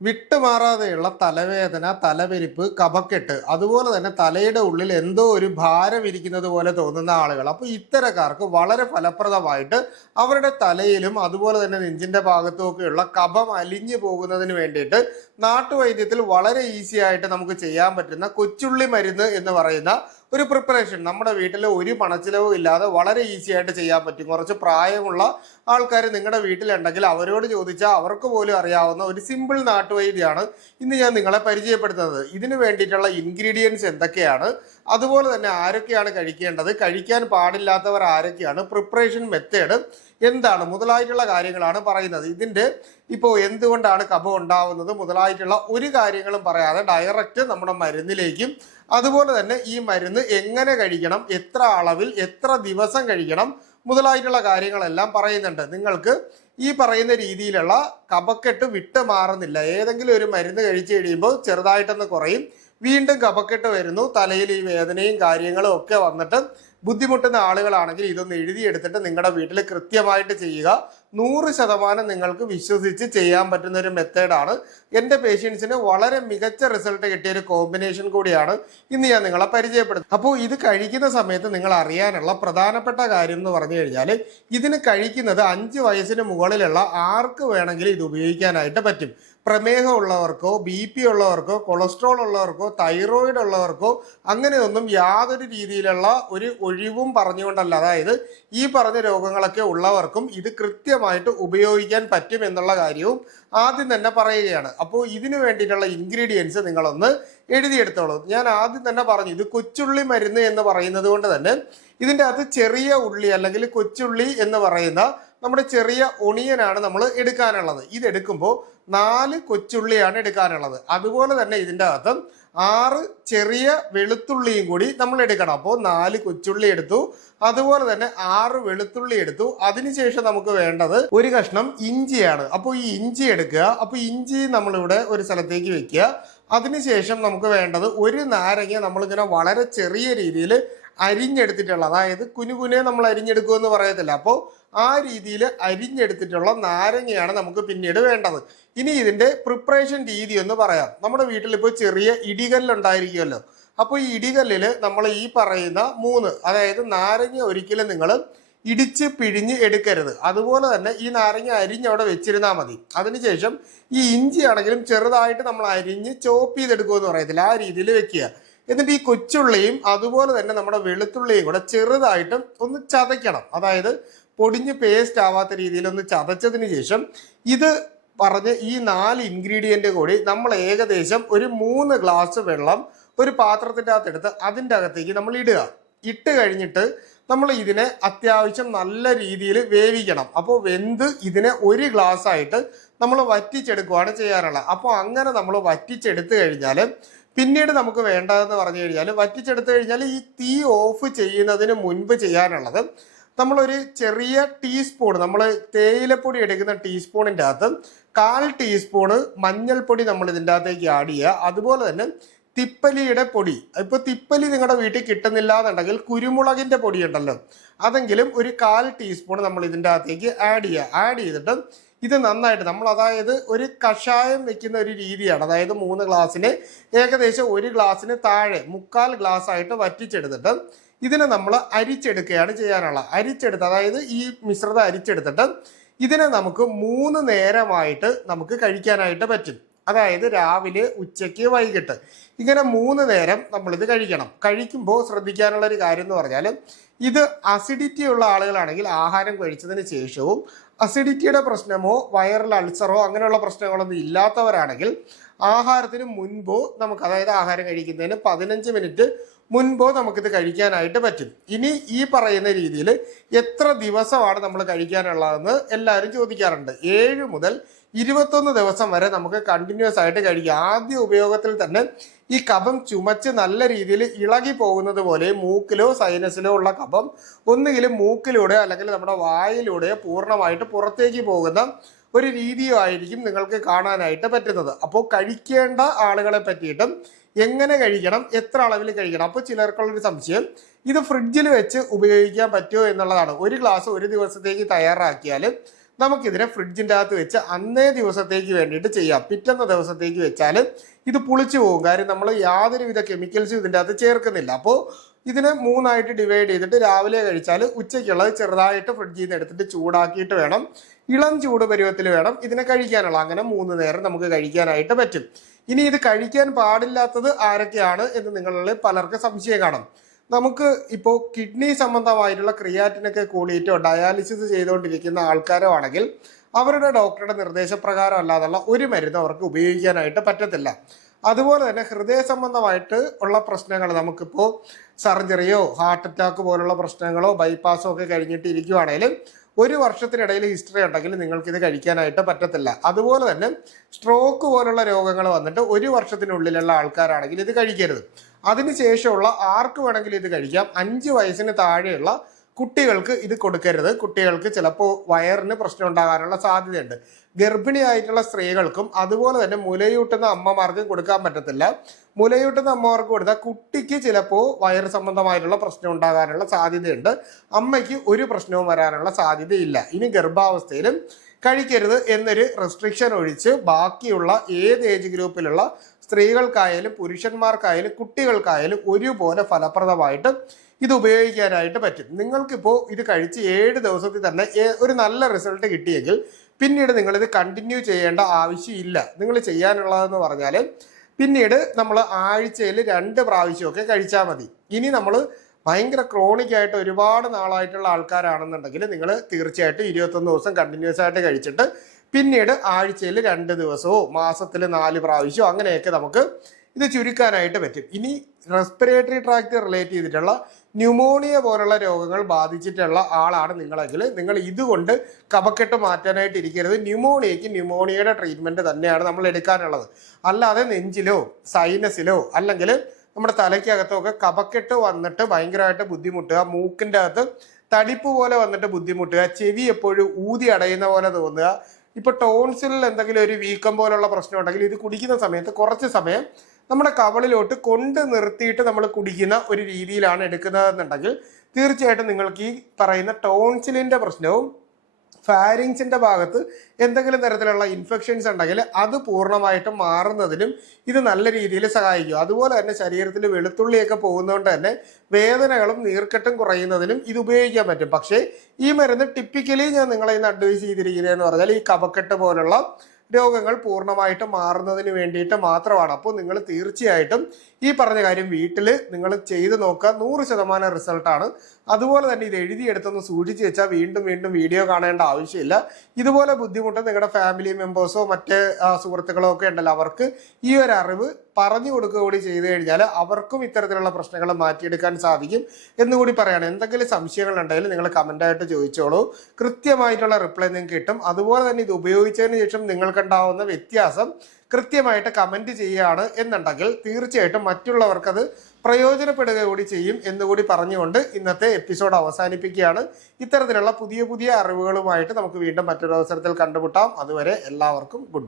വിട്ടുമാറാതെയുള്ള തലവേദന തലവിരിപ്പ് കഫക്കെട്ട് അതുപോലെ തന്നെ തലയുടെ ഉള്ളിൽ എന്തോ ഒരു ഭാരം ഇരിക്കുന്നത് പോലെ തോന്നുന്ന ആളുകൾ. അപ്പോൾ ഇത്തരക്കാർക്ക് വളരെ ഫലപ്രദമായിട്ട് അവരുടെ തലയിലും അതുപോലെ തന്നെ നെഞ്ചിന്റെ ഭാഗത്തും ഒക്കെയുള്ള കഫം അലിഞ്ഞു പോകുന്നതിന് വേണ്ടിയിട്ട് നാട്ടുവൈദ്യത്തിൽ വളരെ ഈസി ആയിട്ട് നമുക്ക് ചെയ്യാൻ പറ്റുന്ന കൊച്ചുള്ളി മരുന്ന് എന്ന് പറയുന്ന ഒരു പ്രിപ്പറേഷൻ. നമ്മുടെ വീട്ടിൽ ഒരു പണച്ചിലവും ഇല്ലാതെ വളരെ ഈസി ആയിട്ട് ചെയ്യാൻ പറ്റും. കുറച്ച് പ്രായമുള്ള ആൾക്കാർ നിങ്ങളുടെ വീട്ടിലുണ്ടെങ്കിൽ അവരോട് ചോദിച്ചാൽ അവർക്ക് പോലും അറിയാവുന്ന ഒരു സിമ്പിൾ നാട്ടുവൈദ്യമാണ് ഇന്ന് ഞാൻ നിങ്ങളെ പരിചയപ്പെടുത്തുന്നത്. ഇതിന് വേണ്ടിയിട്ടുള്ള ഇൻഗ്രീഡിയൻസ് എന്തൊക്കെയാണ്? അതുപോലെ തന്നെ ആരൊക്കെയാണ് കഴിക്കേണ്ടത്? കഴിക്കാൻ പാടില്ലാത്തവർ ആരൊക്കെയാണ്? പ്രിപ്പറേഷൻ മെത്തേഡ് എന്താണ്? മുതലായിട്ടുള്ള കാര്യങ്ങളാണ് പറയുന്നത്. ഇതിന്റെ ഇപ്പോൾ എന്തുകൊണ്ടാണ് കഫം ഉണ്ടാവുന്നത്? മുതലായിട്ടുള്ള ഒരു കാര്യങ്ങളും പറയാതെ ഡയറക്റ്റ് നമ്മുടെ മരുന്നിലേക്കും അതുപോലെ തന്നെ ഈ മരുന്ന് എങ്ങനെ കഴിക്കണം? എത്ര അളവിൽ എത്ര ദിവസം കഴിക്കണം? മുതലായിട്ടുള്ള കാര്യങ്ങളെല്ലാം പറയുന്നുണ്ട്. നിങ്ങൾക്ക് ഈ പറയുന്ന രീതിയിലുള്ള കപക്കെട്ട് വിട്ട് മാറുന്നില്ല. ഏതെങ്കിലും ഒരു മരുന്ന് കഴിച്ചു കഴിയുമ്പോൾ ചെറുതായിട്ടൊന്ന് കുറയും. വീണ്ടും കപക്കെട്ട് വരുന്നു. തലയിൽ ഈ വേദനയും കാര്യങ്ങളും ഒക്കെ വന്നിട്ട് ബുദ്ധിമുട്ടുന്ന ആളുകളാണെങ്കിൽ ഇതൊന്ന് എഴുതിയെടുത്തിട്ട് നിങ്ങളുടെ വീട്ടിൽ കൃത്യമായിട്ട് ചെയ്യുക. നൂറ് ശതമാനം നിങ്ങൾക്ക് വിശ്വസിച്ച് ചെയ്യാൻ പറ്റുന്ന ഒരു മെത്തേഡാണ്. എന്റെ പേഷ്യൻസിന് വളരെ മികച്ച റിസൾട്ട് കിട്ടിയ ഒരു കോമ്പിനേഷൻ കൂടിയാണ് ഇന്ന് ഞാൻ നിങ്ങളെ പരിചയപ്പെടുന്നത് അപ്പോൾ ഇത് കഴിക്കുന്ന സമയത്ത് നിങ്ങൾ അറിയാനുള്ള പ്രധാനപ്പെട്ട കാര്യം എന്ന് പറഞ്ഞു കഴിഞ്ഞാൽ ഇതിന് കഴിക്കുന്നത് അഞ്ച് വയസ്സിന് മുകളിലുള്ള ആർക്ക് വേണമെങ്കിലും ഇത് ഉപയോഗിക്കാനായിട്ട് പറ്റും. പ്രമേഹം ഉള്ളവർക്കോ ബി പി ഉള്ളവർക്കോ കൊളസ്ട്രോൾ ഉള്ളവർക്കോ തൈറോയിഡ് ഉള്ളവർക്കോ അങ്ങനെയൊന്നും യാതൊരു രീതിയിലുള്ള ഒരു ഒഴിവും പറഞ്ഞുകൊണ്ടല്ല. അതായത് ഈ പറഞ്ഞ രോഗങ്ങളൊക്കെ ഉള്ളവർക്കും ഇത് കൃത്യമായിട്ട് ഉപയോഗിക്കാൻ പറ്റും എന്നുള്ള കാര്യവും ആദ്യം തന്നെ പറയുകയാണ്. അപ്പോൾ ഇതിനു വേണ്ടിയിട്ടുള്ള ഇൻഗ്രീഡിയൻസ് നിങ്ങളൊന്ന് എഴുതിയെടുത്തോളൂ. ഞാൻ ആദ്യം തന്നെ പറഞ്ഞു ഇത് കൊച്ചുള്ളി മരുന്ന് എന്ന് പറയുന്നത് കൊണ്ട് തന്നെ ഇതിന്റെ അകത്ത് ചെറിയ ഉള്ളി അല്ലെങ്കിൽ കൊച്ചുള്ളി എന്ന് പറയുന്ന നമ്മുടെ ചെറിയ ഒണിയനാണ് നമ്മൾ എടുക്കാനുള്ളത്. ഇത് എടുക്കുമ്പോൾ നാല് കൊച്ചുള്ളിയാണ് എടുക്കാനുള്ളത്. അതുപോലെ തന്നെ ഇതിന്റെ അകത്ത് ആറ് ചെറിയ വെളുത്തുള്ളിയും കൂടി നമ്മൾ എടുക്കണം. അപ്പോൾ നാല് കൊച്ചുള്ളി എടുത്തു. അതുപോലെ തന്നെ ആറ് വെളുത്തുള്ളി എടുത്തു. അതിനുശേഷം നമുക്ക് വേണ്ടത് ഒരു കഷ്ണം ഇഞ്ചിയാണ്. അപ്പോൾ ഈ ഇഞ്ചി എടുക്കുക. അപ്പോൾ ഇഞ്ചി നമ്മളിവിടെ ഒരു സ്ഥലത്തേക്ക് വെക്കുക. അതിനുശേഷം നമുക്ക് വേണ്ടത് ഒരു നാരങ്ങ നമ്മളിങ്ങനെ വളരെ ചെറിയ രീതിയിൽ അരിഞ്ഞെടുത്തിട്ടുള്ള അതായത് കുനുകുനെ നമ്മൾ അരിഞ്ഞെടുക്കുമെന്ന് പറയത്തില്ല. അപ്പോൾ ആ രീതിയിൽ അരിഞ്ഞെടുത്തിട്ടുള്ള നാരങ്ങയാണ് നമുക്ക് പിന്നീട് വേണ്ടത്. ഇനി ഇതിന്റെ പ്രിപ്പറേഷൻ രീതി ഒന്ന് പറയാം. നമ്മുടെ വീട്ടിൽ ഇപ്പോൾ ചെറിയ ഇടികല്ലുണ്ടായിരിക്കുമല്ലോ. അപ്പോൾ ഈ ഇടികല്ലിൽ നമ്മൾ ഈ പറയുന്ന മൂന്ന് അതായത് നാരങ്ങ ഒരിക്കലും നിങ്ങൾ ഇടിച്ച് പിഴിഞ്ഞ് എടുക്കരുത്. അതുപോലെ തന്നെ ഈ നാരങ്ങ അരിഞ്ഞ് അവിടെ വെച്ചിരുന്നാൽ മതി. അതിനുശേഷം ഈ ഇഞ്ചി ആണെങ്കിലും ചെറുതായിട്ട് നമ്മൾ അരിഞ്ഞ് ചോപ്പ് ചെയ്തെടുക്കുമെന്ന് പറയത്തില്ല. ആ രീതിയിൽ വെക്കുക. എന്നിട്ട് ഈ കൊച്ചുള്ളിയും അതുപോലെ തന്നെ നമ്മുടെ വെളുത്തുള്ളിയും കൂടെ ചെറുതായിട്ട് ഒന്ന് ചതയ്ക്കണം. അതായത് പൊടിഞ്ഞ് പേസ്റ്റ് ആവാത്ത രീതിയിൽ ഒന്ന് ചതച്ചതിന് ശേഷം ഇത് പറഞ്ഞ് ഈ നാല് ഇൻഗ്രീഡിയന്റ് കൂടി നമ്മൾ ഏകദേശം ഒരു മൂന്ന് ഗ്ലാസ് വെള്ളം ഒരു പാത്രത്തിന്റെ അകത്തെടുത്ത് അതിന്റെ അകത്തേക്ക് നമ്മൾ ഇടുക. ഇട്ട് കഴിഞ്ഞിട്ട് നമ്മൾ ഇതിനെ അത്യാവശ്യം നല്ല രീതിയിൽ വേവിക്കണം. അപ്പോൾ വെന്ത് ഇതിനെ ഒരു ഗ്ലാസ് ആയിട്ട് നമ്മൾ വറ്റിച്ചെടുക്കുകയാണ് ചെയ്യാറുള്ളത്. അപ്പോൾ അങ്ങനെ നമ്മൾ വറ്റിച്ചെടുത്തു കഴിഞ്ഞാൽ പിന്നീട് നമുക്ക് വേണ്ടതെന്ന് പറഞ്ഞു കഴിഞ്ഞാൽ വറ്റിച്ചെടുത്തു കഴിഞ്ഞാൽ ഈ തീ ഓഫ് ചെയ്യുന്നതിന് മുൻപ് ചെയ്യാനുള്ളത് നമ്മളൊരു ചെറിയ ടീസ്പൂൺ നമ്മൾ തേയിലപ്പൊടി എടുക്കുന്ന ടീസ്പൂണിന്റെ അകത്ത് കാൽ ടീസ്പൂണ് മഞ്ഞൾപ്പൊടി നമ്മൾ ഇതിന്റെ അകത്തേക്ക് ആഡ് ചെയ്യുക. അതുപോലെ തന്നെ തിപ്പലിയുടെ പൊടി. ഇപ്പോൾ തിപ്പലി നിങ്ങളുടെ വീട്ടിൽ കിട്ടുന്നില്ല എന്നുണ്ടെങ്കിൽ കുരുമുളകിന്റെ പൊടി ഉണ്ടല്ലോ. അതെങ്കിലും ഒരു കാൽ ടീസ്പൂൺ നമ്മൾ ഇതിന്റെ അകത്തേക്ക് ആഡ് ചെയ്യുക. ആഡ് ചെയ്തിട്ട് ഇത് നന്നായിട്ട് നമ്മൾ അതായത് ഒരു കഷായം വെക്കുന്ന ഒരു രീതിയാണ്. അതായത് മൂന്ന് ഗ്ലാസ്സിന് ഏകദേശം ഒരു ഗ്ലാസ്സിന് താഴെ മുക്കാൽ ഗ്ലാസ് ആയിട്ട് വറ്റിച്ചെടുത്തിട്ട് ഇതിനെ നമ്മൾ അരിച്ചെടുക്കുകയാണ് ചെയ്യാനുള്ളത്. അരിച്ചെടുത്ത് അതായത് ഈ മിശ്രിതം അരിച്ചെടുത്തിട്ട് ഇതിനെ നമുക്ക് മൂന്ന് നേരമായിട്ട് നമുക്ക് കഴിക്കാനായിട്ട് പറ്റും. അതായത് രാവിലെ ഉച്ചയ്ക്ക് വൈകിട്ട്. ഇങ്ങനെ മൂന്ന് നേരം നമ്മളിത് കഴിക്കണം. കഴിക്കുമ്പോൾ ശ്രദ്ധിക്കാനുള്ള ഒരു കാര്യം എന്ന് പറഞ്ഞാൽ ഇത് അസിഡിറ്റി ഉള്ള ആളുകളാണെങ്കിൽ ആഹാരം കഴിച്ചതിന് ശേഷവും അസിഡിറ്റിയുടെ പ്രശ്നമോ വയറൽ അൾസറോ അങ്ങനെയുള്ള പ്രശ്നങ്ങളൊന്നും ഇല്ലാത്തവരാണെങ്കിൽ ആഹാരത്തിന് മുൻപോ നമുക്ക് അതായത് ആഹാരം കഴിക്കുന്നതിന് പതിനഞ്ച് മിനിറ്റ് മുൻപോ നമുക്കിത് കഴിക്കാനായിട്ട് പറ്റും. ഇനി ഈ പറയുന്ന രീതിയിൽ എത്ര ദിവസമാണ് നമ്മൾ കഴിക്കാനുള്ളതെന്ന് എല്ലാവരും ചോദിക്കാറുണ്ട്. ഏഴ് മുതൽ ഇരുപത്തൊന്ന് ദിവസം വരെ നമുക്ക് കണ്ടിന്യൂസ് ആയിട്ട് കഴിക്കാം. ആദ്യ ഉപയോഗത്തിൽ തന്നെ ഈ കഫം ചുമച്ച് നല്ല രീതിയിൽ ഇളകി പോകുന്നത് പോലെ മൂക്കിലോ സൈനസിലോ ഉള്ള കഫം ഒന്നുകിലും മൂക്കിലൂടെ അല്ലെങ്കിൽ നമ്മുടെ വായിലൂടെ പൂർണമായിട്ട് പുറത്തേക്ക് പോകുന്ന ഒരു രീതിയോ ആയിരിക്കും നിങ്ങൾക്ക് കാണാനായിട്ട് പറ്റുന്നത്. അപ്പോൾ കഴിക്കേണ്ട ആളുകളെ പറ്റിയിട്ടും എങ്ങനെ കഴിക്കണം എത്ര അളവിൽ കഴിക്കണം? അപ്പോൾ ചിലർക്കുള്ളൊരു സംശയം ഇത് ഫ്രിഡ്ജിൽ വെച്ച് ഉപയോഗിക്കാൻ പറ്റുമോ എന്നുള്ളതാണ്. ഒരു ഗ്ലാസ് ഒരു ദിവസത്തേക്ക് തയ്യാറാക്കിയാൽ നമുക്കിതിനെ ഫ്രിഡ്ജിന്റെ അകത്ത് വെച്ച് അന്നേ ദിവസത്തേക്ക് വേണ്ടിയിട്ട് ചെയ്യാം. പിറ്റന്ന ദിവസത്തേക്ക് വെച്ചാൽ ഇത് പുളിച്ചു പോകും. കാര്യം നമ്മൾ യാതൊരുവിധ കെമിക്കൽസും ഇതിന്റെ അകത്ത് ചേർക്കുന്നില്ല. അപ്പോൾ ഇതിനെ മൂന്നായിട്ട് ഡിവൈഡ് ചെയ്തിട്ട് രാവിലെ കഴിച്ചാൽ ഉച്ചയ്ക്കുള്ളത് ചെറുതായിട്ട് ഫ്രിഡ്ജിൽ നിന്ന് എടുത്തിട്ട് ചൂടാക്കിയിട്ട് വേണം. ഇളം ചൂട് പരുവത്തിൽ വേണം ഇതിനെ കഴിക്കാനുള്ള. അങ്ങനെ മൂന്ന് നേരം നമുക്ക് കഴിക്കാനായിട്ട് പറ്റും. ഇനി ഇത് കഴിക്കാൻ പാടില്ലാത്തത് ആരൊക്കെയാണ് എന്ന് നിങ്ങളിൽ പലർക്ക് സംശയം കാണും. നമുക്ക് ഇപ്പോൾ കിഡ്നി സംബന്ധമായിട്ടുള്ള ക്രിയാറ്റിനൊക്കെ കൂടിയിട്ടോ ഡയാലിസിസ് ചെയ്തുകൊണ്ടിരിക്കുന്ന ആൾക്കാരോ ആണെങ്കിൽ അവരുടെ ഡോക്ടറുടെ നിർദ്ദേശപ്രകാരം അല്ലാതുള്ള ഒരു മരുന്ന് അവർക്ക് ഉപയോഗിക്കാനായിട്ട് പറ്റത്തില്ല. അതുപോലെ തന്നെ ഹൃദയ സംബന്ധമായിട്ട് ഉള്ള പ്രശ്നങ്ങൾ നമുക്കിപ്പോൾ സർജറിയോ ഹാർട്ട് അറ്റാക്ക് പോലുള്ള പ്രശ്നങ്ങളോ ബൈപ്പാസോ ഒക്കെ കഴിഞ്ഞിട്ട് ഇരിക്കുവാണെങ്കിലും ഒരു വർഷത്തിനിടയിൽ ഹിസ്റ്ററി ഉണ്ടെങ്കിൽ നിങ്ങൾക്കിത് കഴിക്കാനായിട്ട് പറ്റത്തില്ല. അതുപോലെ തന്നെ സ്ട്രോക്ക് പോലുള്ള രോഗങ്ങൾ വന്നിട്ട് ഒരു വർഷത്തിനുള്ളിലുള്ള ആൾക്കാരാണെങ്കിൽ ഇത് കഴിക്കരുത്. അതിനുശേഷമുള്ള ആർക്ക് വേണമെങ്കിലും ഇത് കഴിക്കാം. അഞ്ച് വയസ്സിന് താഴെയുള്ള കുട്ടികൾക്ക് ഇത് കൊടുക്കരുത്. കുട്ടികൾക്ക് ചിലപ്പോൾ വയറിന് പ്രശ്നം ഉണ്ടാകാനുള്ള സാധ്യതയുണ്ട്. ഗർഭിണിയായിട്ടുള്ള സ്ത്രീകൾക്കും അതുപോലെ തന്നെ മുലയൂട്ടുന്ന അമ്മമാർക്കും കൊടുക്കാൻ പറ്റത്തില്ല. മുലയൂട്ടുന്ന അമ്മമാർക്ക് കൊടുത്താൽ കുട്ടിക്ക് ചിലപ്പോൾ വയറ് സംബന്ധമായിട്ടുള്ള പ്രശ്നം ഉണ്ടാകാനുള്ള സാധ്യതയുണ്ട്. അമ്മയ്ക്ക് ഒരു പ്രശ്നവും വരാനുള്ള സാധ്യതയില്ല. ഇനി ഗർഭാവസ്ഥയിലും കഴിക്കരുത് എന്നൊരു റെസ്ട്രിക്ഷൻ ഒഴിച്ച് ബാക്കിയുള്ള ഏത് ഏജ് ഗ്രൂപ്പിലുള്ള സ്ത്രീകൾക്കായാലും പുരുഷന്മാർക്കായാലും കുട്ടികൾക്കായാലും ഒരുപോലെ ഫലപ്രദമായിട്ട് ഇത് ഉപയോഗിക്കാനായിട്ട് പറ്റും. നിങ്ങൾക്കിപ്പോൾ ഇത് കഴിച്ച് ഏഴ് ദിവസത്തിൽ തന്നെ ഒരു നല്ല റിസൾട്ട് കിട്ടിയെങ്കിൽ പിന്നീട് നിങ്ങളിത് കണ്ടിന്യൂ ചെയ്യേണ്ട ആവശ്യമില്ല. നിങ്ങൾ ചെയ്യാനുള്ളതെന്ന് പറഞ്ഞാൽ പിന്നീട് നമ്മൾ ആഴ്ചയിൽ രണ്ട് പ്രാവശ്യമൊക്കെ കഴിച്ചാൽ മതി. ഇനി നമ്മൾ ഭയങ്കര ക്രോണിക് ആയിട്ട് ഒരുപാട് നാളായിട്ടുള്ള ആൾക്കാരാണെന്നുണ്ടെങ്കിൽ നിങ്ങൾ തീർച്ചയായിട്ടും ഇരുപത്തൊന്ന് ദിവസം കണ്ടിന്യൂസ് ആയിട്ട് കഴിച്ചിട്ട് പിന്നീട് ആഴ്ചയിൽ രണ്ട് ദിവസമോ മാസത്തിൽ നാല് പ്രാവശ്യമോ അങ്ങനെയൊക്കെ നമുക്ക് ഇത് ചുരുക്കാനായിട്ട് പറ്റും. ഇനി റെസ്പിറേറ്ററി ട്രാക്ട് റിലേറ്റ് ചെയ്തിട്ടുള്ള ന്യൂമോണിയ പോലുള്ള രോഗങ്ങൾ ബാധിച്ചിട്ടുള്ള ആളാണ് നിങ്ങളെങ്കിൽ നിങ്ങൾ ഇതുകൊണ്ട് കപക്കെട്ട് മാറ്റാനായിട്ട് ഇരിക്കരുത്. ന്യൂമോണിയയ്ക്ക് ന്യൂമോണിയയുടെ ട്രീറ്റ്മെന്റ് തന്നെയാണ് നമ്മൾ എടുക്കാനുള്ളത്. അല്ലാതെ നെഞ്ചിലോ സൈനസിലോ അല്ലെങ്കിൽ നമ്മുടെ തലയ്ക്കകത്തോ ഒക്കെ കപക്കെട്ട് വന്നിട്ട് ഭയങ്കരമായിട്ട് ബുദ്ധിമുട്ടുക മൂക്കിന്റെ അകത്ത് തടിപ്പ് പോലെ വന്നിട്ട് ബുദ്ധിമുട്ടുക ചെവി എപ്പോഴും ഊതി അടയുന്ന പോലെ തോന്നുക ഇപ്പൊ ടോൺസിലിൽ എന്തെങ്കിലും ഒരു വീക്കം പോലുള്ള പ്രശ്നം ഉണ്ടെങ്കിൽ ഇത് കുടിക്കുന്ന സമയത്ത് കുറച്ച് സമയം നമ്മുടെ കവളിലോട്ട് കൊണ്ട് നിർത്തിയിട്ട് നമ്മൾ കുടിക്കുന്ന ഒരു രീതിയിലാണ് എടുക്കുന്നതെന്നുണ്ടെങ്കിൽ തീർച്ചയായിട്ടും നിങ്ങൾക്ക് ഈ പറയുന്ന ടോൺസിലിന്റെ പ്രശ്നവും ഫാരിങ്സിന്റെ ഭാഗത്ത് എന്തെങ്കിലും തരത്തിലുള്ള ഇൻഫെക്ഷൻസ് ഉണ്ടെങ്കിൽ അത് പൂർണമായിട്ടും മാറുന്നതിനും ഇത് നല്ല രീതിയിൽ സഹായിക്കും. അതുപോലെ തന്നെ ശരീരത്തിൽ വെളുത്തുള്ളിയൊക്കെ പോകുന്നതുകൊണ്ട് തന്നെ വേദനകളും നീർക്കെട്ടും കുറയുന്നതിനും ഇത് ഉപയോഗിക്കാൻ പറ്റും. പക്ഷേ ഈ മരുന്ന് ടിപ്പിക്കലി ഞാൻ നിങ്ങളെ ഇന്ന് അഡ്വൈസ് ചെയ്തിരിക്കുന്നതെന്ന് പറഞ്ഞാൽ ഈ കഫക്കെട്ട് പോലുള്ള രോഗങ്ങൾ പൂർണമായിട്ട് മാറുന്നതിന് വേണ്ടിയിട്ട് മാത്രമാണ്. അപ്പോൾ നിങ്ങൾ തീർച്ചയായിട്ടും ഈ പറഞ്ഞ കാര്യം വീട്ടിൽ നിങ്ങൾ ചെയ്ത് നോക്കുക. നൂറ് ശതമാനം റിസൾട്ടാണ് അതുപോലെ തന്നെ ഇത് എഴുതിയെടുത്തൊന്ന് സൂക്ഷിച്ച് വെച്ചാൽ വീണ്ടും വീണ്ടും വീഡിയോ കാണേണ്ട ആവശ്യമില്ല. ഇതുപോലെ ബുദ്ധിമുട്ട് നിങ്ങളുടെ ഫാമിലി മെമ്പേഴ്സോ മറ്റ് സുഹൃത്തുക്കളോ ഒക്കെ ഉണ്ടല്ലോ അവർക്ക് ഈ ഒരു അറിവ് പറഞ്ഞു കൊടുക്കുക കൂടി ചെയ്തു കഴിഞ്ഞാൽ അവർക്കും ഇത്തരത്തിലുള്ള പ്രശ്നങ്ങൾ മാറ്റിയെടുക്കാൻ സാധിക്കും എന്നുകൂടി പറയാണ്. എന്തെങ്കിലും സംശയങ്ങൾ ഉണ്ടെങ്കിൽ നിങ്ങൾ കമന്റായിട്ട് ചോദിച്ചോളൂ. കൃത്യമായിട്ടുള്ള റിപ്ലൈ നിങ്ങൾക്ക് കിട്ടും. അതുപോലെ തന്നെ ഇത് ഉപയോഗിച്ചതിന് ശേഷം നിങ്ങൾക്കുണ്ടാവുന്ന വ്യത്യാസം കൃത്യമായിട്ട് കമന്റ് ചെയ്യുകയാണ് എന്നുണ്ടെങ്കിൽ തീർച്ചയായിട്ടും മറ്റുള്ളവർക്കത് പ്രയോജനപ്പെടുക കൂടി ചെയ്യും എന്നുകൂടി പറഞ്ഞുകൊണ്ട് ഇന്നത്തെ എപ്പിസോഡ് അവസാനിപ്പിക്കുകയാണ്. ഇത്തരത്തിലുള്ള പുതിയ പുതിയ അറിവുകളുമായിട്ട് നമുക്ക് വീണ്ടും മറ്റൊരു അവസരത്തിൽ കണ്ടുമുട്ടാം. അതുവരെ എല്ലാവർക്കും ഗുഡ്